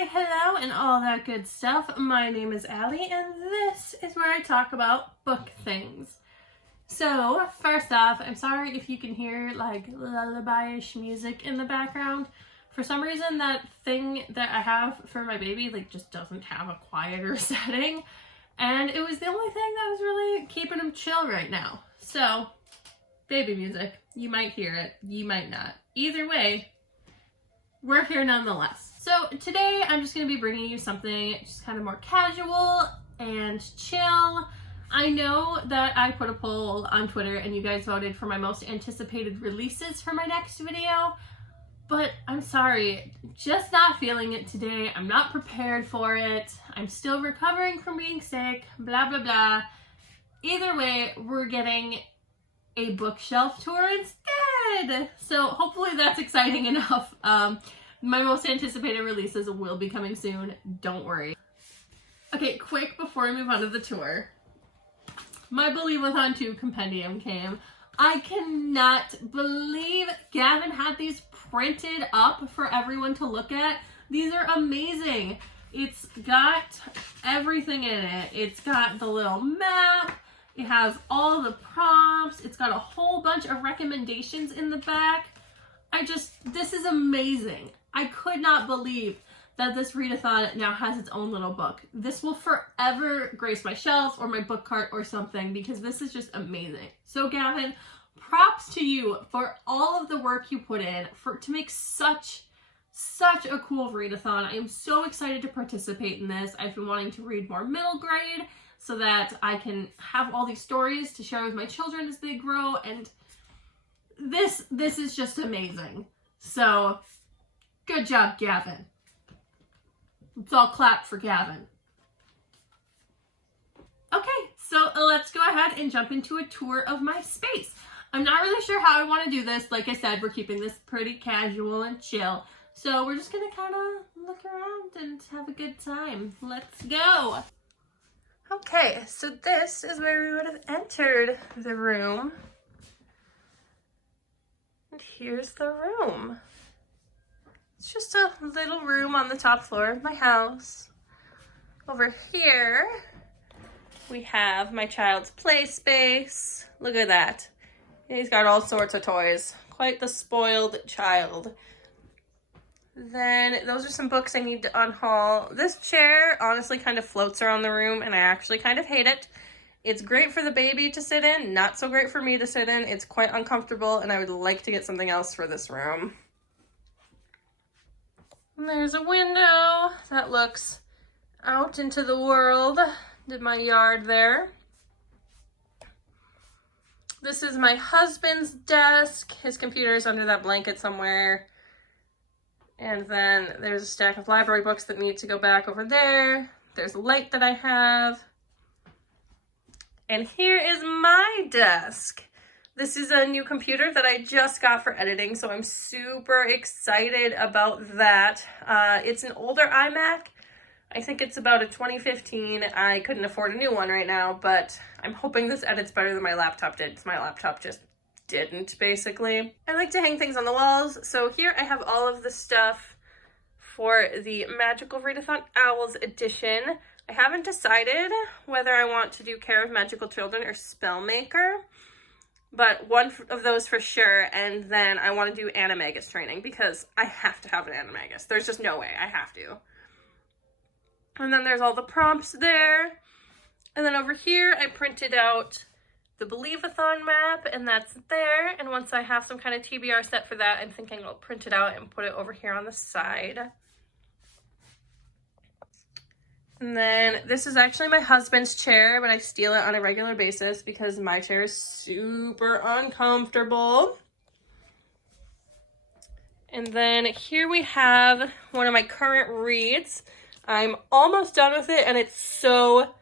Hi, hello, and all that good stuff. My name is Allie, and this is where I talk about book things. So, first off, I'm sorry if you can hear like lullaby-ish music in the background. For some reason, that thing that I have for my baby like just doesn't have a quieter setting, and it was the only thing that was really keeping him chill right now. So, baby music. You might hear it, you might not. Either way, we're here nonetheless. So today I'm just going to be bringing you something just kind of more casual and chill. I know that I put a poll on Twitter and you guys voted for my most anticipated releases for my next video, but I'm sorry, just not feeling it today. I'm not prepared for it. I'm still recovering from being sick, blah, blah, blah. Either way, we're getting a bookshelf tour instead. So hopefully that's exciting enough. My most anticipated releases will be coming soon. Don't worry. Okay, quick before we move on to the tour. My Believeathon 2 compendium came. I cannot believe Gavin had these printed up for everyone to look at. These are amazing. It's got everything in it. It's got the little map. It has all the prompts. It's got a whole bunch of recommendations in the back. This is amazing. I could not believe that this readathon now has its own little book. This will forever grace my shelf or my book cart or something because this is just amazing. So Gavin, props to you for all of the work you put in to make such a cool readathon. I am so excited to participate in this. I've been wanting to read more middle grade so that I can have all these stories to share with my children as they grow, and this is just amazing. So, good job, Gavin. Let's all clap for Gavin. Okay, so let's go ahead and jump into a tour of my space. I'm not really sure how I want to do this. Like I said, we're keeping this pretty casual and chill. So we're just gonna kind of look around and have a good time. Let's go. Okay, so this is where we would have entered the room. And here's the room. It's just a little room on the top floor of my house. Over here, we have my child's play space. Look at that. He's got all sorts of toys. Quite the spoiled child. Then those are some books I need to unhaul. This chair honestly kind of floats around the room and I actually kind of hate it. It's great for the baby to sit in, not so great for me to sit in. It's quite uncomfortable and I would like to get something else for this room. And there's a window that looks out into the world, did my yard there. This is my husband's desk. His computer is under that blanket somewhere. And then there's a stack of library books that need to go back over there. There's a light that I have. And here is my desk. This is a new computer that I just got for editing, so I'm super excited about that. It's an older iMac. I think it's about a 2015. I couldn't afford a new one right now, but I'm hoping this edits better than my laptop did, because my laptop just didn't, basically. I like to hang things on the walls, so here I have all of the stuff for the Magical Readathon Owls edition. I haven't decided whether I want to do Care of Magical Children or Spellmaker, but one of those for sure, and then I want to do Animagus training, because I have to have an Animagus. There's just no way, I have to. And then there's all the prompts there, and then over here I printed out the Believeathon map, and that's there. And once I have some kind of TBR set for that, I'm thinking I'll print it out and put it over here on the side. And then this is actually my husband's chair, but I steal it on a regular basis because my chair is super uncomfortable. And then here we have one of my current reads. I'm almost done with it, and it's so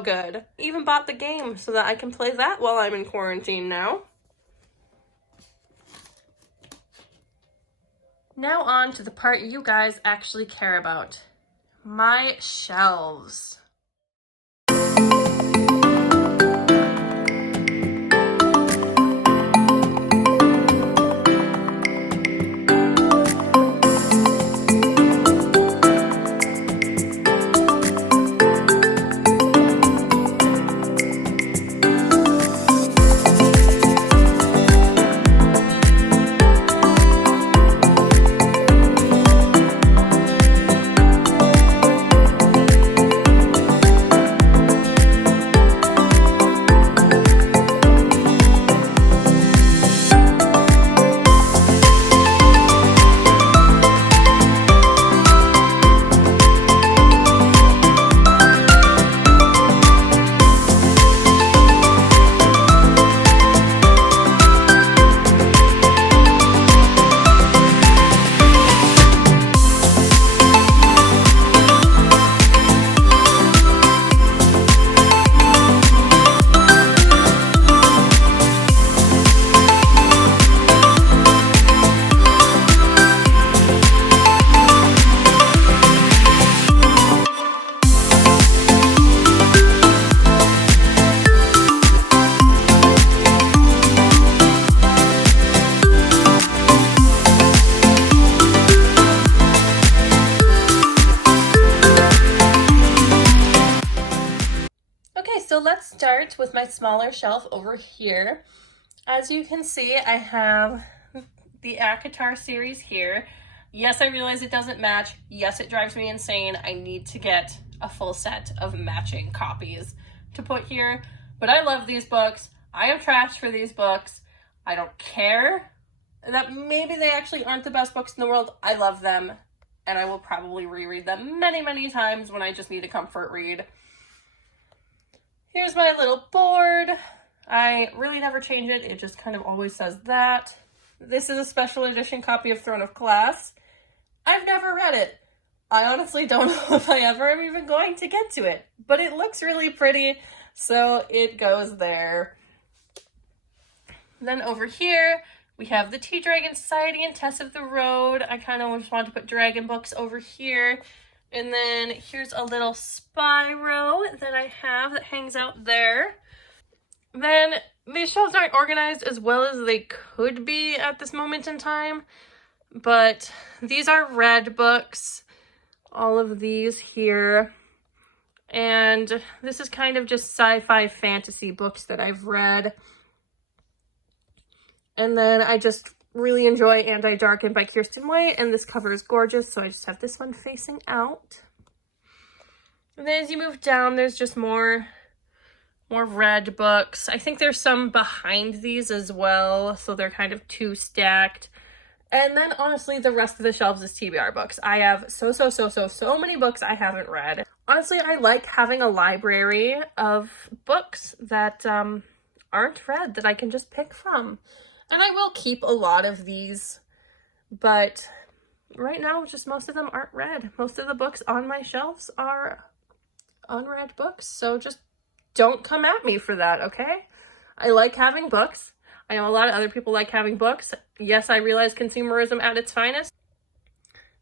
good. Even bought the game so that I can play that while I'm in quarantine now. Now on to the part you guys actually care about. My shelves. So let's start with my smaller shelf over here. As you can see, I have the ACOTAR series here. Yes, I realize it doesn't match. Yes, it drives me insane. I need to get a full set of matching copies to put here. But I love these books. I am trashed for these books. I don't care that maybe they actually aren't the best books in the world. I love them, and I will probably reread them many, many times when I just need a comfort read. Here's my little board. I really never change it. It just kind of always says that. This is a special edition copy of Throne of Glass. I've never read it. I honestly don't know if I ever am even going to get to it, but it looks really pretty, so it goes there. Then over here, we have the Tea Dragon Society and Tess of the Road. I kind of just wanted to put dragon books over here. And then here's a little Spyro that I have that hangs out there. Then these shelves aren't organized as well as they could be at this moment in time, but these are red books, all of these here. And this is kind of just sci-fi fantasy books that I've read. And then I just really enjoy Anti-Darkened by Kirsten White, and this cover is gorgeous, so I just have this one facing out. And then as you move down, there's just more red books. I think there's some behind these as well, so they're kind of two stacked. And then honestly, the rest of the shelves is TBR books. I have so many books I haven't read. Honestly, I like having a library of books that aren't read that I can just pick from. And I will keep a lot of these, but right now, just most of them aren't read. Most of the books on my shelves are unread books, so just don't come at me for that, okay? I like having books. I know a lot of other people like having books. Yes, I realize consumerism at its finest.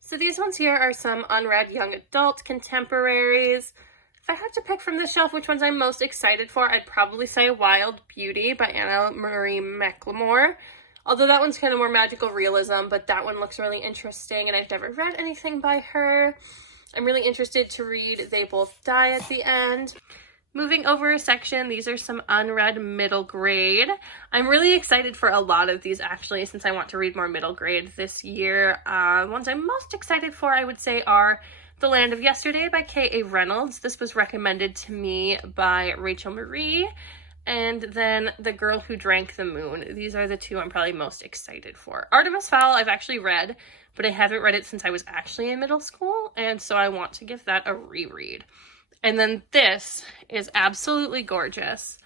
So these ones here are some unread young adult contemporaries. If I had to pick from this shelf which ones I'm most excited for, I'd probably say Wild Beauty by Anna Marie McLemore. Although that one's kind of more magical realism, but that one looks really interesting, and I've never read anything by her. I'm really interested to read They Both Die at the End. Moving over a section, these are some unread middle grade. I'm really excited for a lot of these, actually, since I want to read more middle grade this year. Ones I'm most excited for, I would say, are The Land of Yesterday by K.A. Reynolds. This was recommended to me by Rachel Marie. And then The Girl Who Drank the Moon. These are the two I'm probably most excited for. Artemis Fowl I've actually read, but I haven't read it since I was actually in middle school, and so I want to give that a reread. And then this is absolutely gorgeous.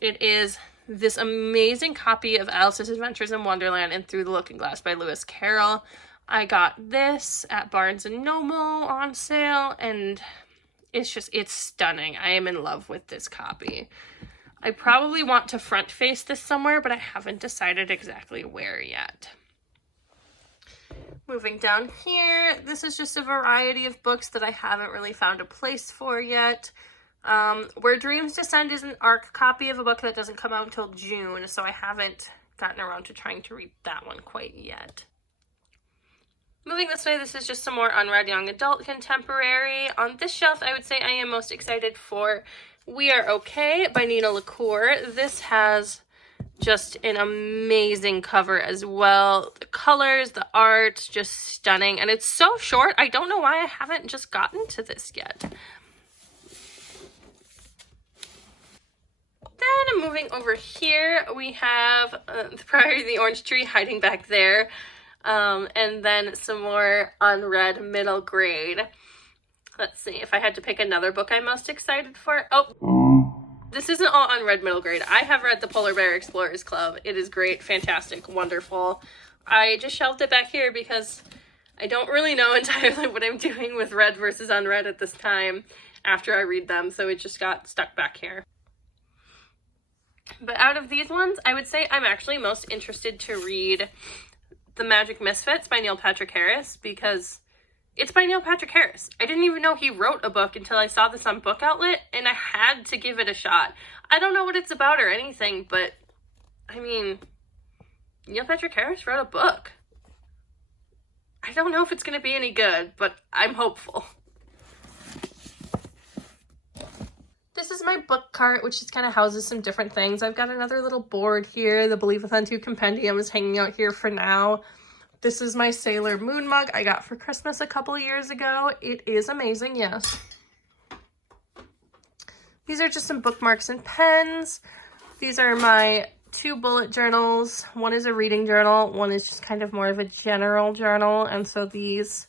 It is this amazing copy of Alice's Adventures in Wonderland and Through the Looking Glass by Lewis Carroll. I got this at Barnes & Noble on sale, and it's stunning. I am in love with this copy. I probably want to front face this somewhere, but I haven't decided exactly where yet. Moving down here, this is just a variety of books that I haven't really found a place for yet. Where Dreams Descend is an ARC copy of a book that doesn't come out until June, so I haven't gotten around to trying to read that one quite yet. Moving this way, this is just some more unread young adult contemporary. On this shelf, I would say I am most excited for We Are Okay by Nina LaCour. This has just an amazing cover as well. The colors, the art, just stunning. And it's so short, I don't know why I haven't just gotten to this yet. Then moving over here, we have The Priory of the Orange Tree hiding back there. And then some more unread middle grade. Let's see, if I had to pick another book I'm most excited for. Oh, this isn't all unread middle grade. I have read The Polar Bear Explorers Club. It is great, fantastic, wonderful. I just shelved it back here because I don't really know entirely what I'm doing with read versus unread at this time after I read them, so it just got stuck back here. But out of these ones, I would say I'm actually most interested to read The Magic Misfits by Neil Patrick Harris, because it's by Neil Patrick Harris. I didn't even know he wrote a book until I saw this on Book Outlet, and I had to give it a shot. I don't know what it's about or anything, but, I mean, Neil Patrick Harris wrote a book. I don't know if it's going to be any good, but I'm hopeful. This is is my book cart, which just kind of houses some different things. I've got another little board here. The Believeth Unto Compendium is hanging out here for now. This is my Sailor Moon mug I got for Christmas a couple years ago. It is amazing, yes. These are just some bookmarks and pens. These are my 2 bullet journals. One is a reading journal. One is just kind of more of a general journal. And so these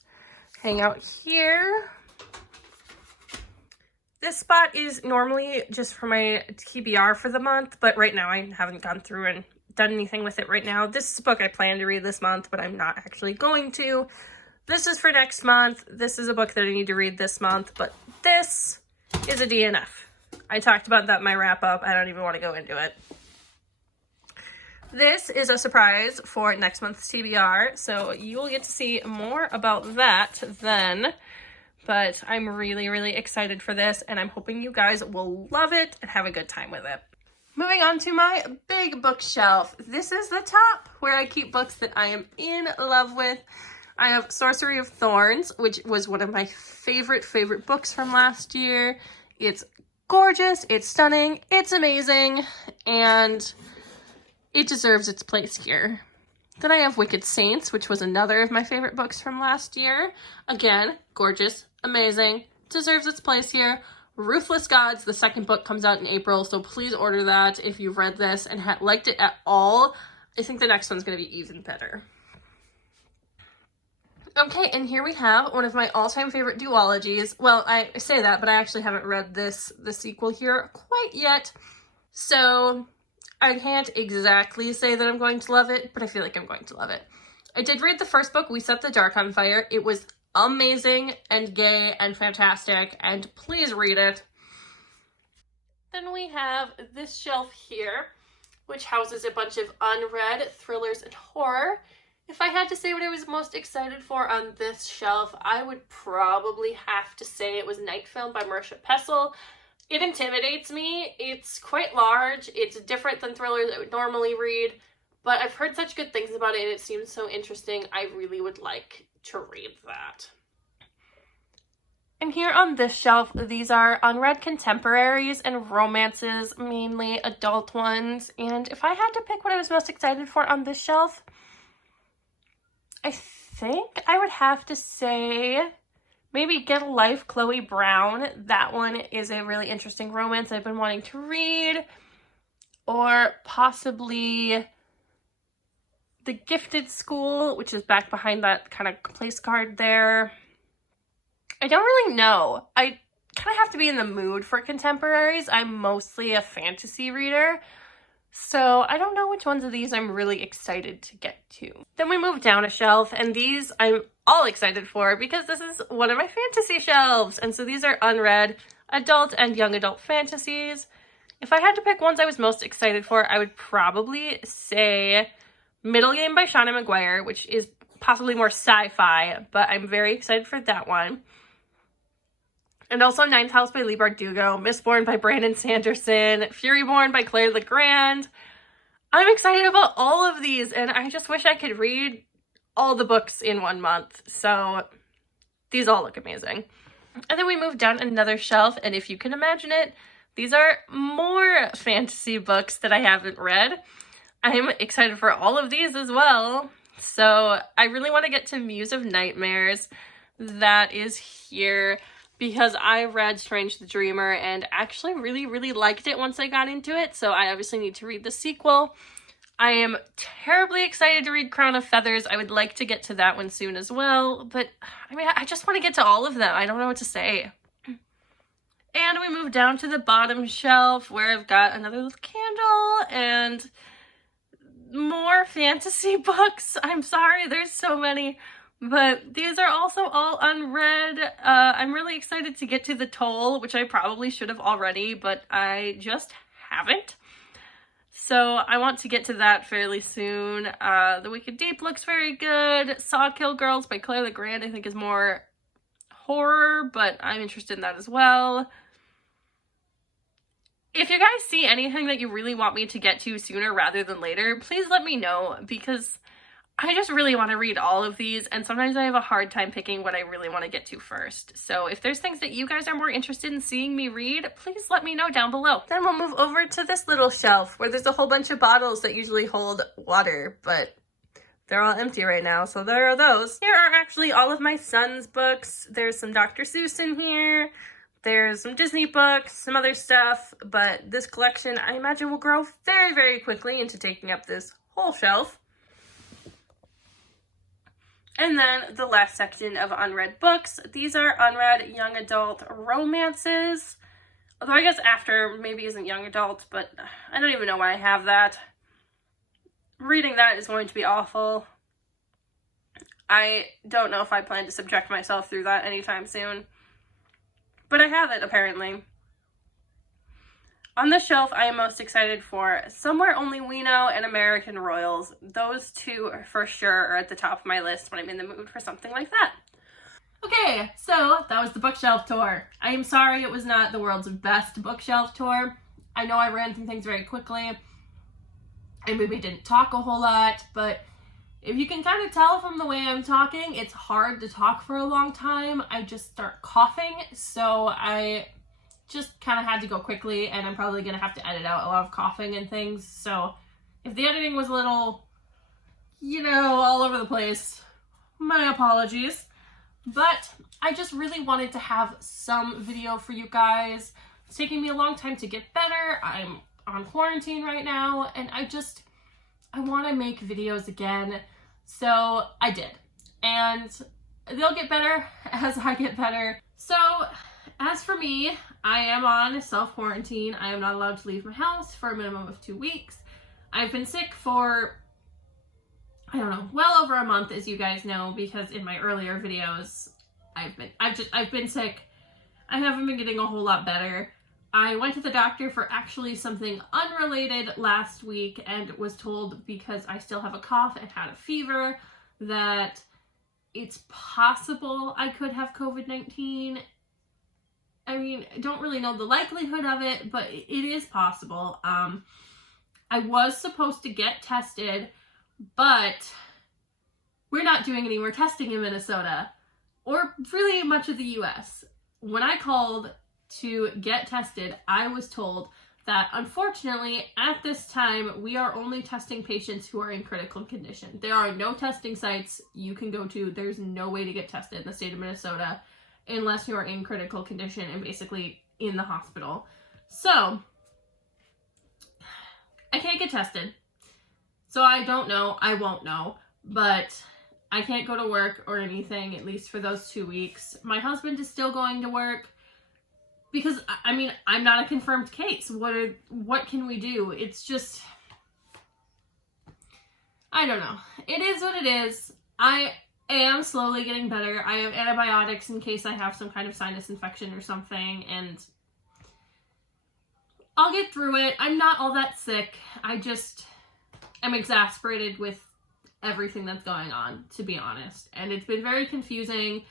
hang out here. This spot is normally just for my TBR for the month, but right now I haven't gone through and done anything with it right now. This is a book I plan to read this month, but I'm not actually going to. This is for next month. This is a book that I need to read this month, but this is a DNF. I talked about that in my wrap up. I don't even want to go into it. This is a surprise for next month's TBR, so you will get to see more about that then. But I'm really, really excited for this, and I'm hoping you guys will love it and have a good time with it. Moving on to my big bookshelf. This is the top where I keep books that I am in love with. I have Sorcery of Thorns, which was one of my favorite books from last year. It's gorgeous, it's stunning, it's amazing, and it deserves its place here. Then I have Wicked Saints, which was another of my favorite books from last year. Again, gorgeous, amazing, deserves its place here. Ruthless Gods, the second book, comes out in April, so please order that if you've read this and liked it at all. I think the next one's going to be even better. Okay, and here we have one of my all-time favorite duologies. Well, I say that, but I actually haven't read the sequel here quite yet. So I can't exactly say that I'm going to love it, but I feel like I'm going to love it. I did read the first book, We Set the Dark on Fire. It was amazing and gay and fantastic, and please read it. Then we have this shelf here, which houses a bunch of unread thrillers and horror. If I had to say what I was most excited for on this shelf, I would probably have to say it was Night Film by Marisha Pessl. It intimidates me. It's quite large. It's different than thrillers I would normally read, but I've heard such good things about it and it seems so interesting. I really would like to read that. And here on this shelf, these are unread contemporaries and romances, mainly adult ones. And if I had to pick what I was most excited for on this shelf, I think I would have to say maybe Get a Life, Chloe Brown. That one is a really interesting romance I've been wanting to read. Or possibly The Gifted School, which is back behind that kind of place card there. I don't really know. I kind of have to be in the mood for contemporaries. I'm mostly a fantasy reader. So I don't know which ones of these I'm really excited to get to. Then we move down a shelf, and these I'm all excited for because this is one of my fantasy shelves. And so these are unread adult and young adult fantasies. If I had to pick ones I was most excited for, I would probably say Middle Game by Shauna Maguire, which is possibly more sci-fi, but I'm very excited for that one. And also Ninth House by Leigh Bardugo, Mistborn by Brandon Sanderson, Furyborn by Claire Legrand. I'm excited about all of these, and I just wish I could read all the books in one month. So these all look amazing. And then we move down another shelf, and if you can imagine it, these are more fantasy books that I haven't read. I'm excited for all of these as well. So I really want to get to Muse of Nightmares. That is here because I read Strange the Dreamer and actually really, really liked it once I got into it. So I obviously need to read the sequel. I am terribly excited to read Crown of Feathers. I would like to get to that one soon as well. But I mean, I just want to get to all of them. I don't know what to say. And we move down to the bottom shelf where I've got another little candle and more fantasy books. I'm sorry, there's so many. But these are also all unread. I'm really excited to get to The Toll, which I probably should have already, but I just haven't. So I want to get to that fairly soon. The Wicked Deep looks very good. Sawkill Girls by Claire Legrand I think is more horror, but I'm interested in that as well. If you guys see anything that you really want me to get to sooner rather than later, please let me know, because I just really want to read all of these, and sometimes I have a hard time picking what I really want to get to first. So if there's things that you guys are more interested in seeing me read, please let me know down below. Then we'll move over to this little shelf where there's a whole bunch of bottles that usually hold water, but they're all empty right now, so there are those. Here are actually all of my son's books. There's some Dr. Seuss in here. There's some Disney books, some other stuff, but this collection I imagine will grow very, very quickly into taking up this whole shelf. And then the last section of unread books. These are unread young adult romances. Although I guess After maybe isn't young adult, but I don't even know why I have that. Reading that is going to be awful. I don't know if I plan to subject myself through that anytime soon. But I have it, apparently. On the shelf, I am most excited for Somewhere Only We Know and American Royals. Those two for sure are at the top of my list when I'm in the mood for something like that. Okay, so that was the bookshelf tour. I am sorry it was not the world's best bookshelf tour. I know I ran through things very quickly. I maybe didn't talk a whole lot, but if you can kind of tell from the way I'm talking, it's hard to talk for a long time. I just start coughing, so I just kind of had to go quickly, and I'm probably going to have to edit out a lot of coughing and things, so if the editing was a little, all over the place, my apologies. But I just really wanted to have some video for you guys. It's taking me a long time to get better. I'm on quarantine right now, and I want to make videos again, so I did. And they'll get better as I get better. So, as for me, I am on self-quarantine. I am not allowed to leave my house for a minimum of 2 weeks. I've been sick for, I don't know, well over a month, as you guys know, because in my earlier videos, I've been sick. I haven't been getting a whole lot better. I went to the doctor for actually something unrelated last week and was told, because I still have a cough and had a fever, that it's possible I could have COVID-19. I mean, I don't really know the likelihood of it, but it is possible. I was supposed to get tested, but we're not doing any more testing in Minnesota, or really much of the US. When I called to get tested, I was told that unfortunately at this time we are only testing patients who are in critical condition. There are no testing sites you can go to. There's no way to get tested in the state of Minnesota unless you are in critical condition and basically in the hospital. So I can't get tested. So I don't know. I won't know. But I can't go to work or anything, at least for those 2 weeks. My husband is still going to work because, I mean, I'm not a confirmed case. What can we do? It's just, I don't know. It is what it is. I am slowly getting better. I have antibiotics in case I have some kind of sinus infection or something, and I'll get through it. I'm not all that sick. I just am exasperated with everything that's going on, to be honest. And it's been very confusing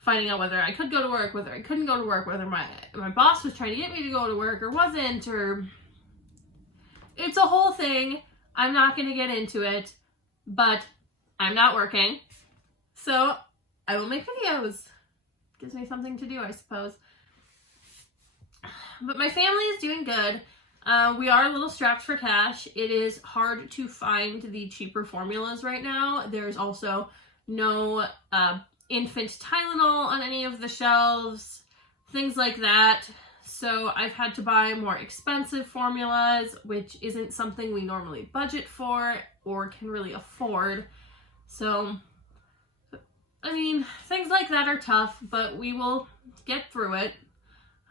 finding out whether I could go to work, whether I couldn't go to work, whether my boss was trying to get me to go to work or wasn't, or it's a whole thing. I'm not going to get into it, but I'm not working, so I will make videos. Gives me something to do, I suppose. But my family is doing good. We are a little strapped for cash. It is hard to find the cheaper formulas right now. There's also no infant Tylenol on any of the shelves, things like that. So I've had to buy more expensive formulas, which isn't something we normally budget for or can really afford. So, I mean, things like that are tough, but we will get through it.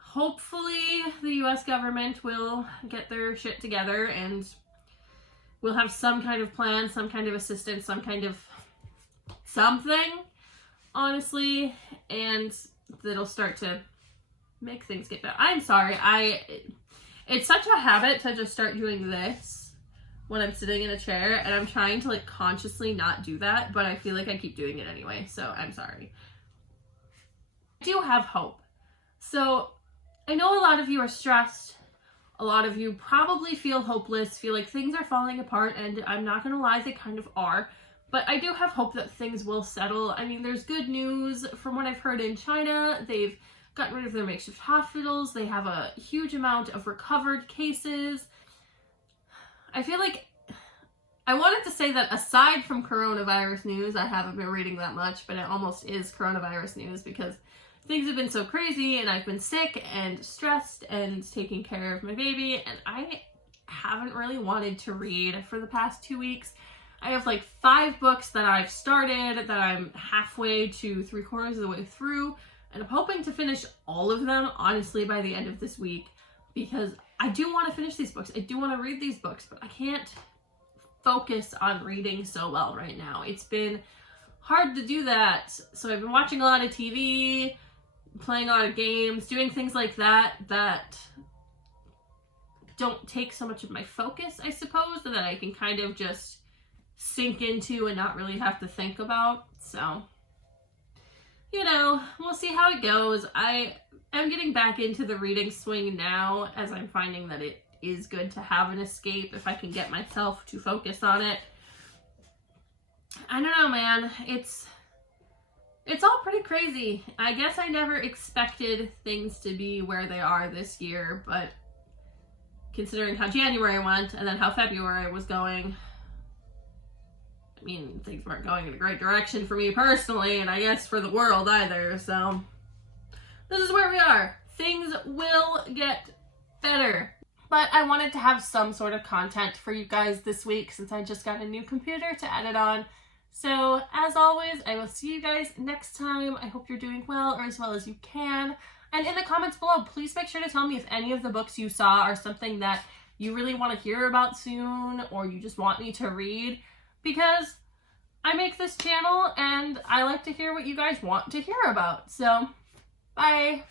Hopefully the US government will get their shit together and we'll have some kind of plan, some kind of assistance, some kind of something, honestly, and that'll start to make things get better. I'm sorry, it's such a habit to just start doing this when I'm sitting in a chair, and I'm trying to consciously not do that, but I feel like I keep doing it anyway, so I'm sorry. I do have hope. So I know a lot of you are stressed. A lot of you probably feel hopeless, feel like things are falling apart, and I'm not gonna lie, they kind of are. But I do have hope that things will settle. I mean, there's good news from what I've heard in China. They've gotten rid of their makeshift hospitals. They have a huge amount of recovered cases. I feel like I wanted to say that aside from coronavirus news, I haven't been reading that much, but it almost is coronavirus news because things have been so crazy and I've been sick and stressed and taking care of my baby, and I haven't really wanted to read for the past 2 weeks. I have like 5 books that I've started that I'm halfway to 3/4 of the way through, and I'm hoping to finish all of them, honestly, by the end of this week, because I do want to finish these books. I do want to read these books, but I can't focus on reading so well right now. It's been hard to do that. So I've been watching a lot of TV, playing a lot of games, doing things like that that don't take so much of my focus, I suppose, that I can kind of just sink into and not really have to think about. So, you know, we'll see how it goes. I am getting back into the reading swing now, as I'm finding that it is good to have an escape if I can get myself to focus on it. I don't know, man. It's all pretty crazy. I guess I never expected things to be where they are this year, but considering how January went and then how February was going, I mean, things weren't going in a great direction for me personally, and I guess for the world either, so this is where we are. Things will get better. But I wanted to have some sort of content for you guys this week since I just got a new computer to edit on. So, as always, I will see you guys next time. I hope you're doing well, or as well as you can. And in the comments below, please make sure to tell me if any of the books you saw are something that you really want to hear about soon, or you just want me to read. Because I make this channel, and I like to hear what you guys want to hear about. So, bye!